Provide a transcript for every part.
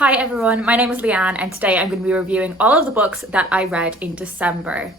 Hi everyone, my name is Leanne and today I'm going to be reviewing all of the books that I read in December.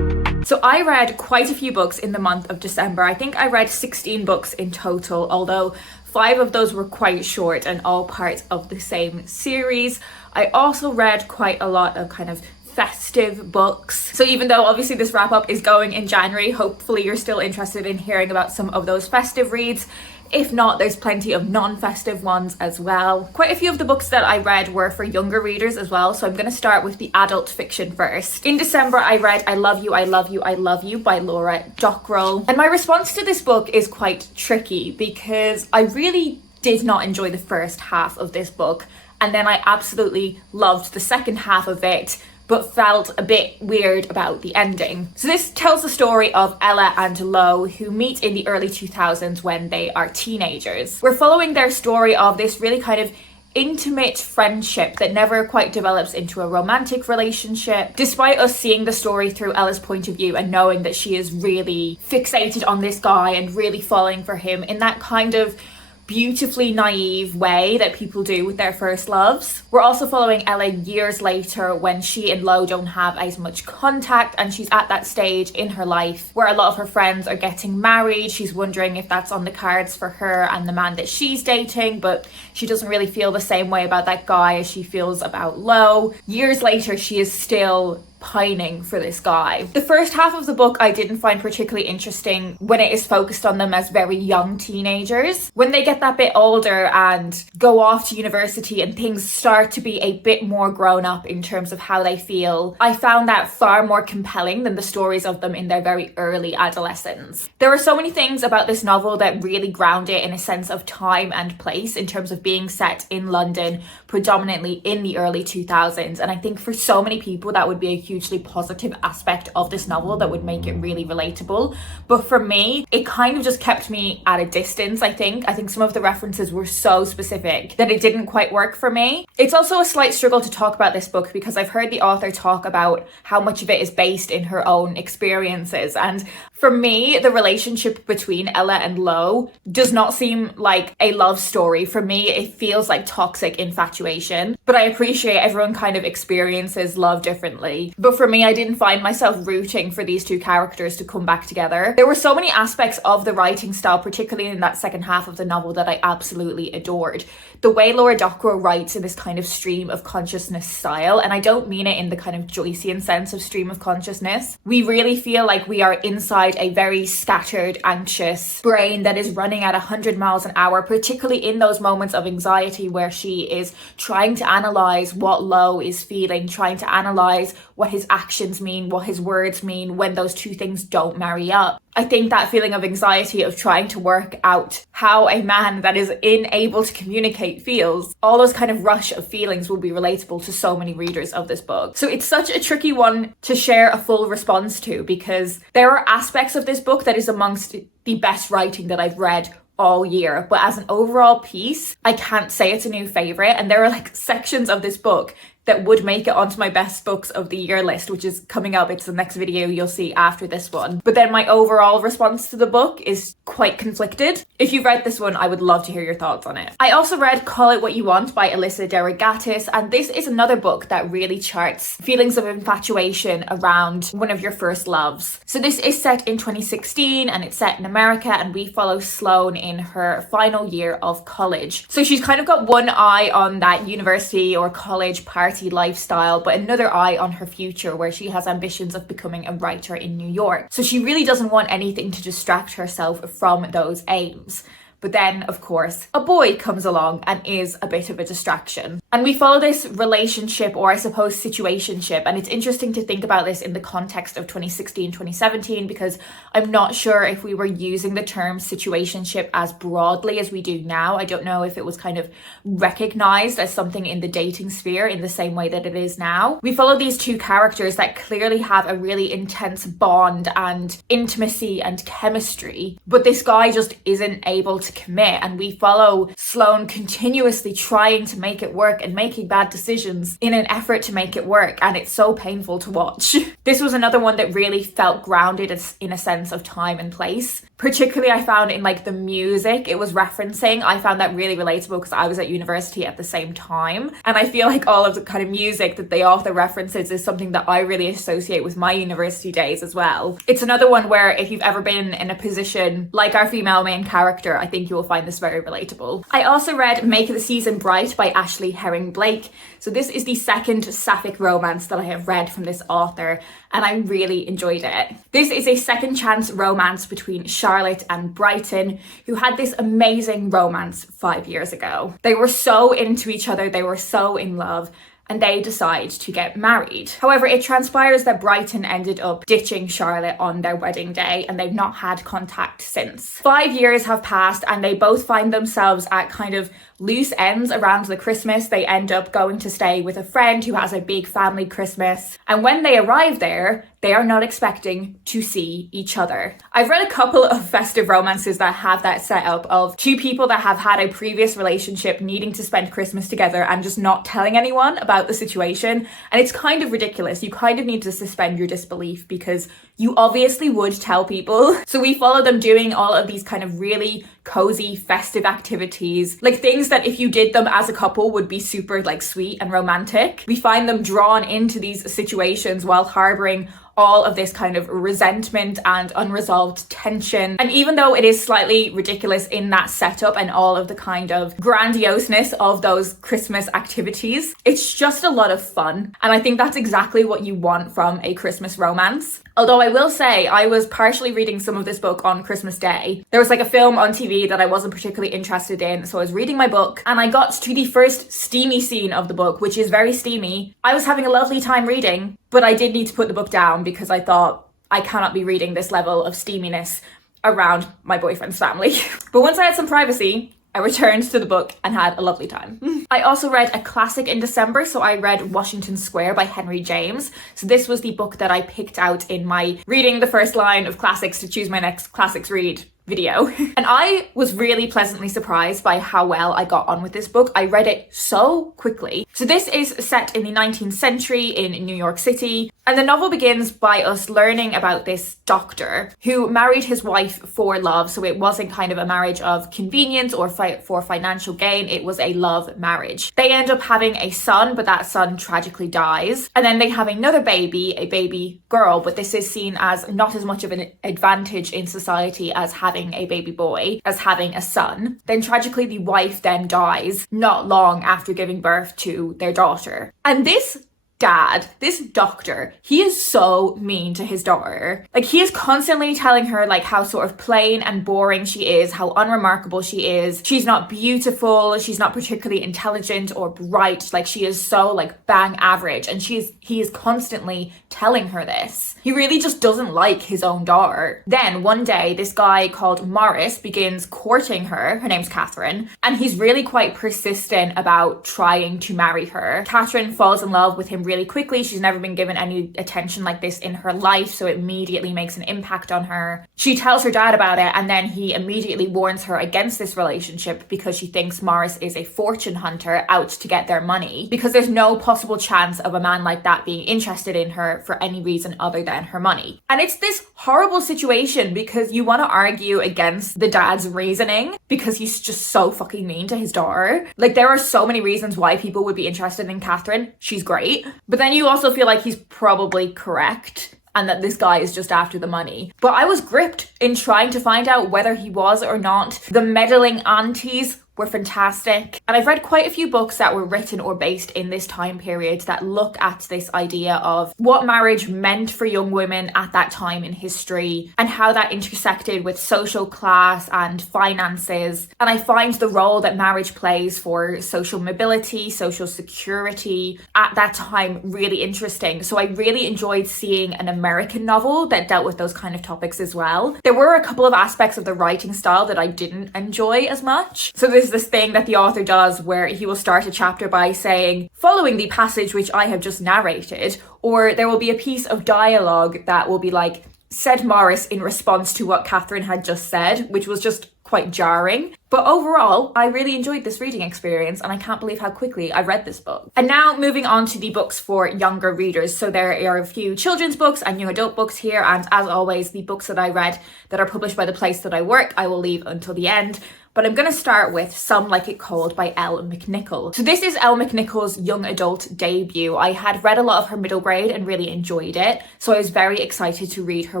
So I read quite a few books in the month of December. I think I read 16 books in total, although 5 of those were quite short and all part of the same series. I also read quite a lot of kind of festive books. So even though obviously this wrap up is going in January, hopefully you're still interested in hearing about some of those festive reads. If not, there's plenty of non-festive ones as well. Quite a few of the books that I read were for younger readers as well, so I'm going to start with the adult fiction first. In December, I read I Love You, I Love You, I Love You by Laura Dockrell. And my response to this book is quite tricky because I really did not enjoy the first half of this book, and then I absolutely loved the second half of it, but felt a bit weird about the ending. So this tells the story of Ella and Lo, who meet in the early 2000s when they are teenagers. We're following their story of this really kind of intimate friendship that never quite develops into a romantic relationship, despite us seeing the story through Ella's point of view and knowing that she is really fixated on this guy and really falling for him in that kind of beautifully naive way that people do with their first loves. We're also following Ella years later when she and Lo don't have as much contact, and she's at that stage in her life where a lot of her friends are getting married. She's wondering if that's on the cards for her and the man that she's dating, but she doesn't really feel the same way about that guy as she feels about Lo. Years later, she is still pining for this guy. The first half of the book I didn't find particularly interesting when it is focused on them as very young teenagers. When they get that bit older and go off to university and things start to be a bit more grown up in terms of how they feel, I found that far more compelling than the stories of them in their very early adolescence. There are so many things about this novel that really ground it in a sense of time and place in terms of being set in London, predominantly in the early 2000s, and I think for so many people that would be a hugely positive aspect of this novel that would make it really relatable. But for me, it kind of just kept me at a distance. I think some of the references were so specific that it didn't quite work for me. It's also a slight struggle to talk about this book because I've heard the author talk about how much of it is based in her own experiences, and for me, the relationship between Ella and Lo does not seem like a love story. For me, it feels like toxic infatuation, but I appreciate everyone kind of experiences love differently. But for me, I didn't find myself rooting for these two characters to come back together. There were so many aspects of the writing style, particularly in that second half of the novel, that I absolutely adored. The way Laura Dockrell writes in this kind of stream of consciousness style, and I don't mean it in the kind of Joycean sense of stream of consciousness. We really feel like we are inside a very scattered, anxious brain that is running at 100 miles an hour, particularly in those moments of anxiety where she is trying to analyze what Lo is feeling, trying to analyze what his actions mean, what his words mean when those two things don't marry up. I think that feeling of anxiety of trying to work out how a man that is unable to communicate feels, all those kind of rush of feelings will be relatable to so many readers of this book. So it's such a tricky one to share a full response to because there are aspects of this book that is amongst the best writing that I've read all year, but as an overall piece, I can't say it's a new favorite, and there are like sections of this book that would make it onto my best books of the year list, which is coming up. It's the next video you'll see after this one. But then my overall response to the book is quite conflicted. If you've read this one, I would love to hear your thoughts on it. I also read Call It What You Want by Alyssa DeRogatis, and this is another book that really charts feelings of infatuation around one of your first loves. So this is set in 2016 and it's set in America, and we follow Sloane in her final year of college. So she's kind of got one eye on that university or college party lifestyle, but another eye on her future where she has ambitions of becoming a writer in New York. So she really doesn't want anything to distract herself from those aims. But then, of course, a boy comes along and is a bit of a distraction. And we follow this relationship, or I suppose situationship, and it's interesting to think about this in the context of 2016, 2017, because I'm not sure if we were using the term situationship as broadly as we do now. I don't know if it was kind of recognized as something in the dating sphere in the same way that it is now. We follow these two characters that clearly have a really intense bond and intimacy and chemistry, but this guy just isn't able to to commit, and we follow Sloane continuously trying to make it work and making bad decisions in an effort to make it work, and it's so painful to watch. This was another one that really felt grounded in a sense of time and place. Particularly I found in like the music it was referencing, I found that really relatable because I was at university at the same time, and I feel like all of the kind of music that the author references is something that I really associate with my university days as well. It's another one where if you've ever been in a position like our female main character, I think you will find this very relatable. I also read Make the Season Bright by Ashley Herring Blake. So this is the second sapphic romance that I have read from this author, and I really enjoyed it. This is a second chance romance between Charlotte and Brighton, who had this amazing romance 5 years ago. They were so into each other, they were so in love, and they decide to get married. However, it transpires that Brighton ended up ditching Charlotte on their wedding day, and they've not had contact since. 5 years have passed, and they both find themselves at kind of loose ends around the Christmas. They end up going to stay with a friend who has a big family Christmas, and when they arrive there, they are not expecting to see each other. I've read a couple of festive romances that have that setup of two people that have had a previous relationship needing to spend Christmas together and just not telling anyone about the situation, and it's kind of ridiculous. You kind of need to suspend your disbelief because you obviously would tell people. So we follow them doing all of these kind of really cozy festive activities, like things that if you did them as a couple would be super like sweet and romantic. We find them drawn into these situations while harboring all of this kind of resentment and unresolved tension. And even though it is slightly ridiculous in that setup and all of the kind of grandioseness of those Christmas activities, it's just a lot of fun. And I think that's exactly what you want from a Christmas romance. Although I will say, I was partially reading some of this book on Christmas Day. There was like a film on TV that I wasn't particularly interested in, so I was reading my book and I got to the first steamy scene of the book, which is very steamy. I was having a lovely time reading, but I did need to put the book down because I thought, I cannot be reading this level of steaminess around my boyfriend's family. But once I had some privacy, I returned to the book and had a lovely time. I also read a classic in December, so I read Washington Square by Henry James. So this was the book that I picked out in my reading the first line of classics to choose my next classics read video. And I was really pleasantly surprised by how well I got on with this book. I read it so quickly. So this is set in the 19th century in New York City, and the novel begins by us learning about this doctor who married his wife for love. So it wasn't kind of a marriage of convenience or for financial gain, it was a love marriage. They end up having a son, but that son tragically dies. And then they have another baby, a baby girl, but this is seen as not as much of an advantage in society as having a baby boy, as having a son. Then tragically the wife then dies not long after giving birth to their daughter. And this dad, this doctor, he is so mean to his daughter. Like, he is constantly telling her like how sort of plain and boring she is, how unremarkable she is. She's not beautiful, she's not particularly intelligent or bright, like she is so like bang average, and he is constantly telling her this. He really just doesn't like his own daughter. Then one day this guy called Morris begins courting her. Her name's Catherine, and he's really quite persistent about trying to marry her. Catherine falls in love with him really quickly. She's never been given any attention like this in her life, so it immediately makes an impact on her. She tells her dad about it, and then he immediately warns her against this relationship because she thinks Morris is a fortune hunter out to get their money, because there's no possible chance of a man like that being interested in her for any reason other than her money. And it's this horrible situation because you want to argue against the dad's reasoning because he's just so fucking mean to his daughter. Like, there are so many reasons why people would be interested in Catherine. She's great. But then you also feel like he's probably correct and that this guy is just after the money. But I was gripped in trying to find out whether he was or not. The meddling aunties were fantastic. And I've read quite a few books that were written or based in this time period that look at this idea of what marriage meant for young women at that time in history and how that intersected with social class and finances. And I find the role that marriage plays for social mobility, social security at that time really interesting. So I really enjoyed seeing an American novel that dealt with those kind of topics as well. There were a couple of aspects of the writing style that I didn't enjoy as much. So there's this thing that the author does where he will start a chapter by saying, following the passage which I have just narrated, or there will be a piece of dialogue that will be like, said Morris in response to what Catherine had just said, which was just quite jarring. But overall, I really enjoyed this reading experience and I can't believe how quickly I read this book. And now moving on to the books for younger readers. So there are a few children's books and young adult books here, and as always, the books that I read that are published by the place that I work, I will leave until the end. But I'm going to start with Some Like It Cold by Elle McNichol. So this is Elle McNichol's young adult debut. I had read a lot of her middle grade and really enjoyed it, so I was very excited to read her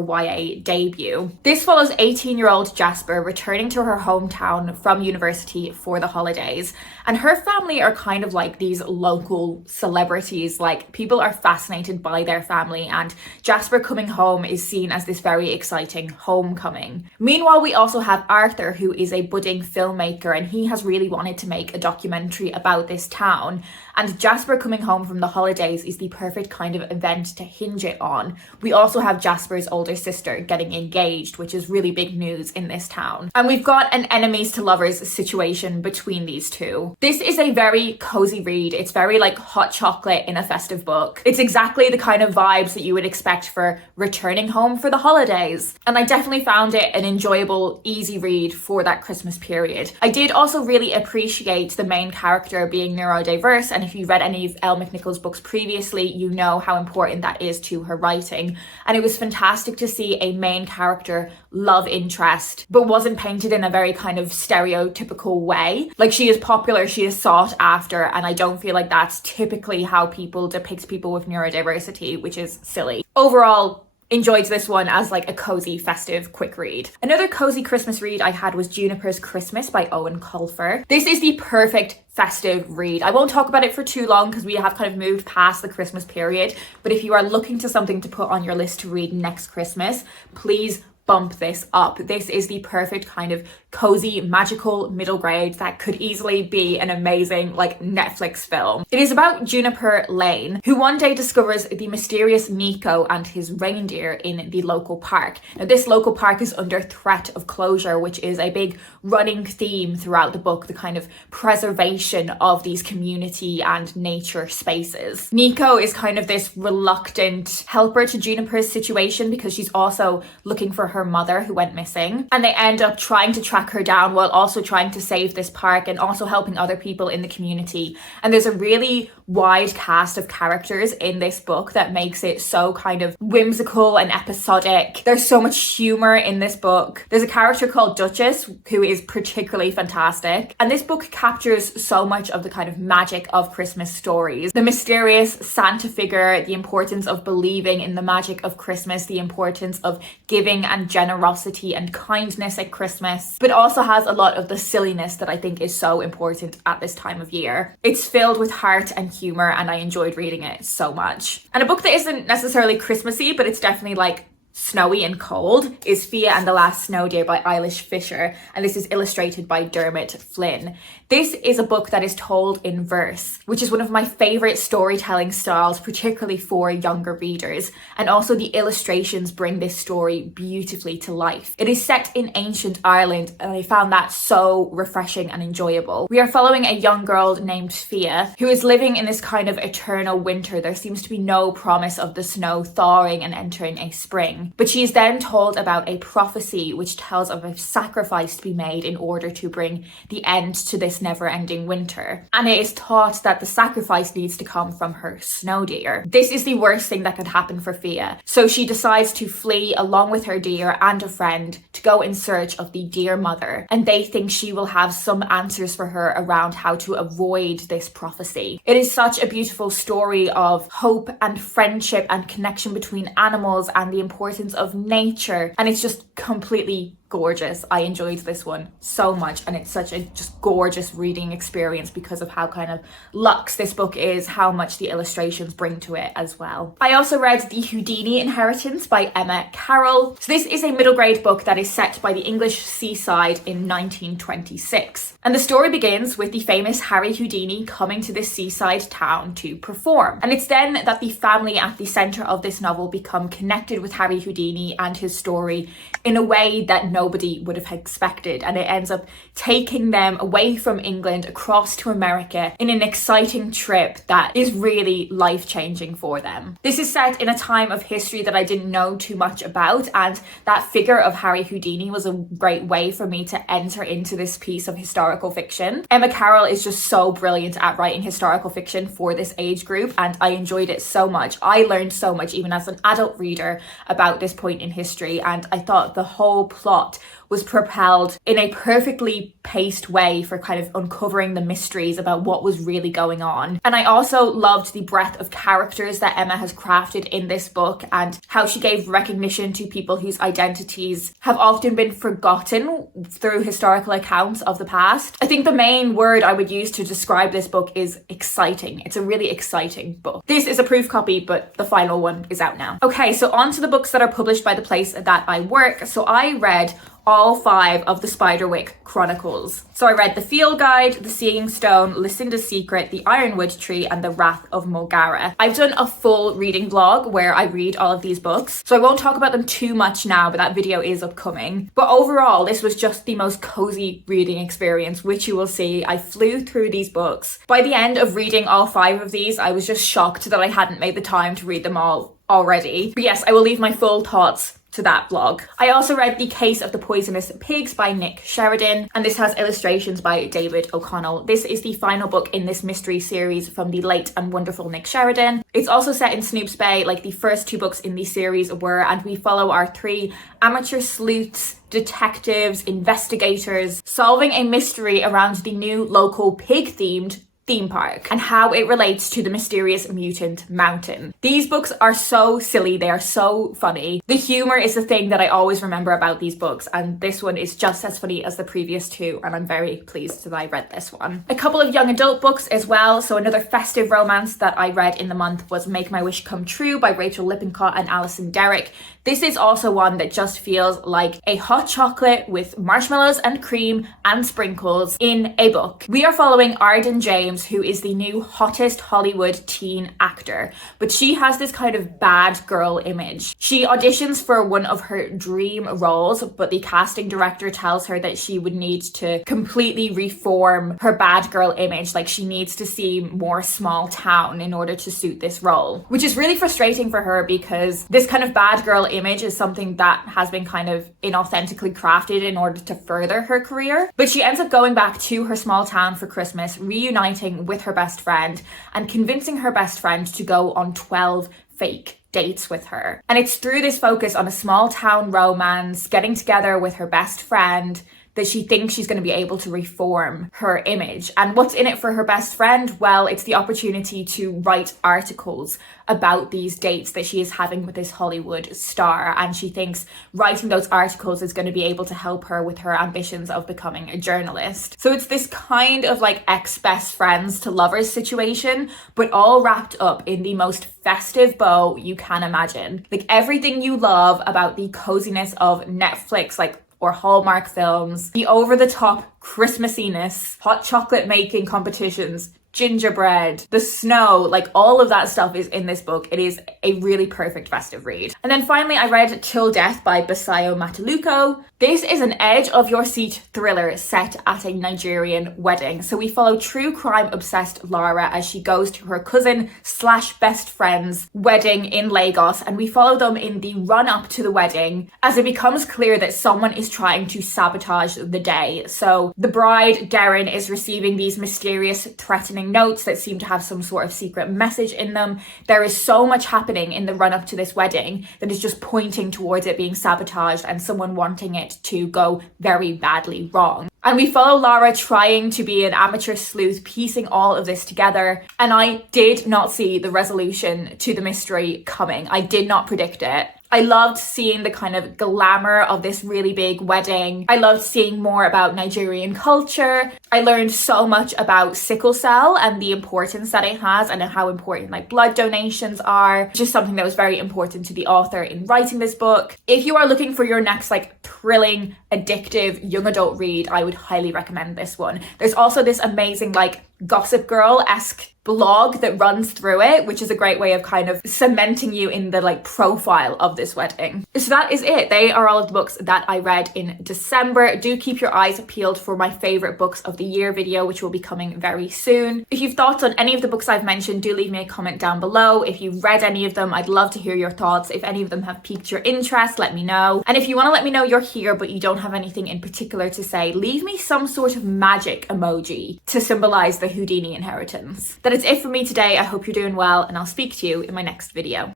YA debut. This follows 18-year-old Jasper returning to her hometown from university for the holidays, and her family are kind of like these local celebrities. Like, people are fascinated by their family, and Jasper coming home is seen as this very exciting homecoming. Meanwhile, we also have Arthur, who is a budding filmmaker, and he has really wanted to make a documentary about this town, and Jasper coming home from the holidays is the perfect kind of event to hinge it on. We also have Jasper's older sister getting engaged, which is really big news in this town. And we've got an enemies to lovers situation between these two. This is a very cozy read. It's very like hot chocolate in a festive book. It's exactly the kind of vibes that you would expect for returning home for the holidays. And I definitely found it an enjoyable, easy read for that Christmas period. I did also really appreciate the main character being neurodiverse, and if you read any of Elle McNichol's books previously, you know how important that is to her writing. And it was fantastic to see a main character love interest, but wasn't painted in a very kind of stereotypical way. Like, she is popular, she is sought after, and I don't feel like that's typically how people depict people with neurodiversity, which is silly. Overall, enjoyed this one as like a cozy, festive, quick read. Another cozy Christmas read I had was Junipers Christmas by Owen Colfer. This is the perfect festive read. I won't talk about it for too long because we have kind of moved past the Christmas period, but if you are looking to something to put on your list to read next Christmas, please bump this up. This is the perfect kind of cozy, magical middle grade that could easily be an amazing like Netflix film. It is about Juniper Lane, who one day discovers the mysterious Nico and his reindeer in the local park. Now, this local park is under threat of closure, which is a big running theme throughout the book, the kind of preservation of these community and nature spaces. Nico is kind of this reluctant helper to Juniper's situation because she's also looking for her mother who went missing, and they end up trying to track her down while also trying to save this park and also helping other people in the community. And there's a really wide cast of characters in this book that makes it so kind of whimsical and episodic. There's so much humor in this book. There's a character called Duchess who is particularly fantastic, and this book captures so much of the kind of magic of Christmas stories. The mysterious Santa figure, the importance of believing in the magic of Christmas, the importance of giving and generosity and kindness at Christmas, but also has a lot of the silliness that I think is so important at this time of year. It's filled with heart and humor, and I enjoyed reading it so much. And a book that isn't necessarily Christmassy, but it's definitely like snowy and cold, is Fia and the Last Snow Deer by Eilish Fisher, and this is illustrated by Dermot Flynn. This is a book that is told in verse, which is one of my favourite storytelling styles, particularly for younger readers, and also the illustrations bring this story beautifully to life. It is set in ancient Ireland, and I found that so refreshing and enjoyable. We are following a young girl named Fia, who is living in this kind of eternal winter. There seems to be no promise of the snow thawing and entering a spring. But she is then told about a prophecy which tells of a sacrifice to be made in order to bring the end to this never-ending winter. And it is taught that the sacrifice needs to come from her snow deer. This is the worst thing that could happen for Fia. So she decides to flee along with her deer and a friend to go in search of the deer mother. And they think she will have some answers for her around how to avoid this prophecy. It is such a beautiful story of hope and friendship and connection between animals and the importance of nature, and it's just completely gorgeous. I enjoyed this one so much, and it's such a just gorgeous reading experience because of how kind of luxe this book is, how much the illustrations bring to it as well. I also read The Houdini Inheritance by Emma Carroll. So this is a middle grade book that is set by the English seaside in 1926. And the story begins with the famous Harry Houdini coming to this seaside town to perform. And it's then that the family at the centre of this novel become connected with Harry Houdini and his story in a way that no nobody would have expected, and it ends up taking them away from England across to America in an exciting trip that is really life-changing for them. This is set in a time of history that I didn't know too much about, and that figure of Harry Houdini was a great way for me to enter into this piece of historical fiction. Emma Carroll is just so brilliant at writing historical fiction for this age group, and I enjoyed it so much. I learned so much even as an adult reader about this point in history, and I thought the whole plot was propelled in a perfectly paced way for kind of uncovering the mysteries about what was really going on. And I also loved the breadth of characters that Emma has crafted in this book, and how she gave recognition to people whose identities have often been forgotten through historical accounts of the past. I think the main word I would use to describe this book is exciting. It's a really exciting book. This is a proof copy, but the final one is out now. Okay, so on to the books that are published by the place that I work. So I read all 5 of the SPHydrac Chronicles. So I read The Field Guide, The Seeing Stone, Lucinda's Secret, The Ironwood Tree, and The Wrath of Mulgara. I've done a full reading vlog where I read all of these books, so I won't talk about them too much now, but that video is upcoming. But overall, this was just the most cozy reading experience, which you will see. I flew through these books. By the end of reading all 5 of these, I was just shocked that I hadn't made the time to read them all already. But yes, I will leave my full thoughts to that blog. I also read The Case of the Poisonous Pigs by Nick Sheridan, and this has illustrations by David O'Connell. This is the final book in this mystery series from the late and wonderful Nick Sheridan. It's also set in Snoops Bay, like the first 2 books in the series were, and we follow our 3 amateur sleuths, detectives, investigators, solving a mystery around the new local pig-themed theme park and how it relates to the mysterious mutant mountain. These books are so silly, they are so funny. The humor is the thing that I always remember about these books, and this one is just as funny as the previous 2, and I'm very pleased that I read this one. A couple of young adult books as well. So another festive romance that I read in the month was Make My Wish Come True by Rachel Lippincott and Alison Derrick. This is also one that just feels like a hot chocolate with marshmallows and cream and sprinkles in a book. We are following Arden James, who is the new hottest Hollywood teen actor, but she has this kind of bad girl image. She auditions for one of her dream roles, but the casting director tells her that she would need to completely reform her bad girl image. Like, she needs to seem more small town in order to suit this role, which is really frustrating for her because this kind of bad girl image is something that has been kind of inauthentically crafted in order to further her career. But she ends up going back to her small town for Christmas, reuniting with her best friend and convincing her best friend to go on 12 fake dates with her. And it's through this focus on a small town romance, getting together with her best friend, that she thinks she's going to be able to reform her image. And what's in it for her best friend? Well, it's the opportunity to write articles about these dates that she is having with this Hollywood star. And she thinks writing those articles is going to be able to help her with her ambitions of becoming a journalist. So it's this kind of like ex-best friends to lovers situation, but all wrapped up in the most festive bow you can imagine. Like everything you love about the coziness of Netflix, or Hallmark films, the over-the-top Christmassiness, hot chocolate making competitions, gingerbread, the snow, like all of that stuff is in this book. It is a really perfect festive read. And then finally, I read Till Death by Basayo Mataluko. This is an edge-of-your-seat thriller set at a Nigerian wedding. So we follow true crime-obsessed Lara as she goes to her cousin/best friend's wedding in Lagos, and we follow them in the run-up to the wedding as it becomes clear that someone is trying to sabotage the day. So the bride, Darren, is receiving these mysterious, threatening notes that seem to have some sort of secret message in them. There is so much happening in the run-up to this wedding that is just pointing towards it being sabotaged and someone wanting it to go very badly wrong. And we follow Lara trying to be an amateur sleuth, piecing all of this together. And I did not see the resolution to the mystery coming. I did not predict it. I loved seeing the kind of glamour of this really big wedding. I loved seeing more about Nigerian culture. I learned so much about sickle cell and the importance that it has and how important like blood donations are. Just something that was very important to the author in writing this book. If you are looking for your next like thrilling, addictive young adult read, I would highly recommend this one. There's also this amazing like Gossip Girl-esque blog that runs through it, which is a great way of kind of cementing you in the like profile of this wedding. So that is it. They are all of the books that I read in December. Do keep your eyes peeled for my favorite books of the year video, which will be coming very soon. If you've thoughts on any of the books I've mentioned, do leave me a comment down below. If you've read any of them, I'd love to hear your thoughts. If any of them have piqued your interest, let me know. And if you want to let me know you're here but you don't have anything in particular to say, leave me some sort of magic emoji to symbolize the Houdini Inheritance. That is it for me today. I hope you're doing well, and I'll speak to you in my next video.